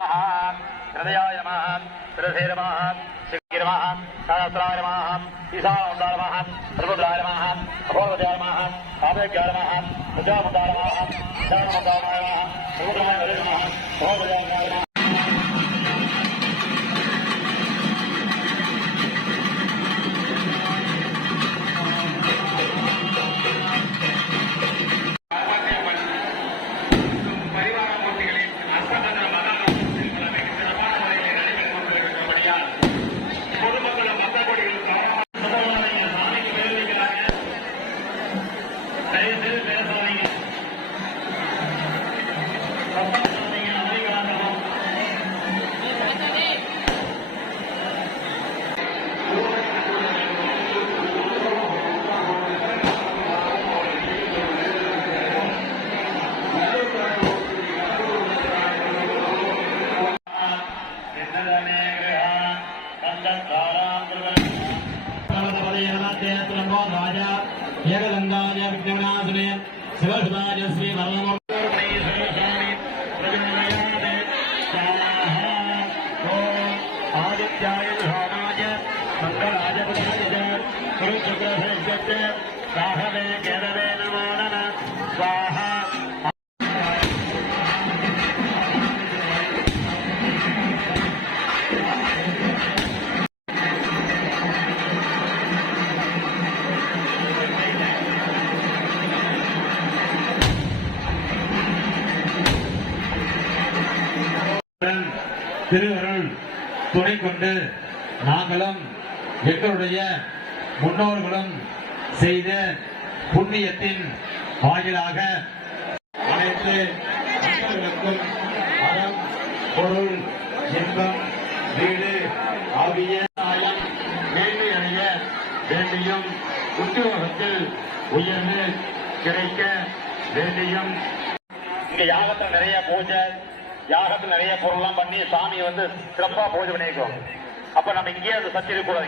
हृदयाय नमः शिरसे नमः शिवे नमः सहस्राय नमः ईशानाय नमः सर्वत्राय नमः अभोर्वजाय नमः आवेग्याय नमः प्रजापताय नमः ज्ञानमताय नमः सर्वत्राय नमः अभोर्वजाय नमः ஏகதந்தாய விக்னவிநாசனே சிவசுதாய ஸ்ரீ வரதமூர்த்தி ஆதித்யாய சோமாய மங்களாய புதாய குருசுக்ரசேஜ்ஜே ராகவே கேதவே நமோ நம ஸ்வாஹா. திருவருள் துணை கொண்டு நாங்களும் எங்களுடைய முன்னோர்களும் செய்த புண்ணியத்தின் வாயிலாக அனைத்து மக்களுக்கும் அறம் பொருள் இன்பம் வீடு ஆகிய மேன்மை அடைய வேண்டியும் உத்தியோகத்தில் உயர்ந்து கிடைக்க வேண்டியும் இங்க யாகத்துல நிறைய பூஜை யாகத்துல நிறைய பொருள்லாம் பண்ணி சாமி வந்து சிறப்பா பூஜை பண்ணிருக்கோம். அப்ப நம்ம இங்கேயே அந்த சத்திய கூட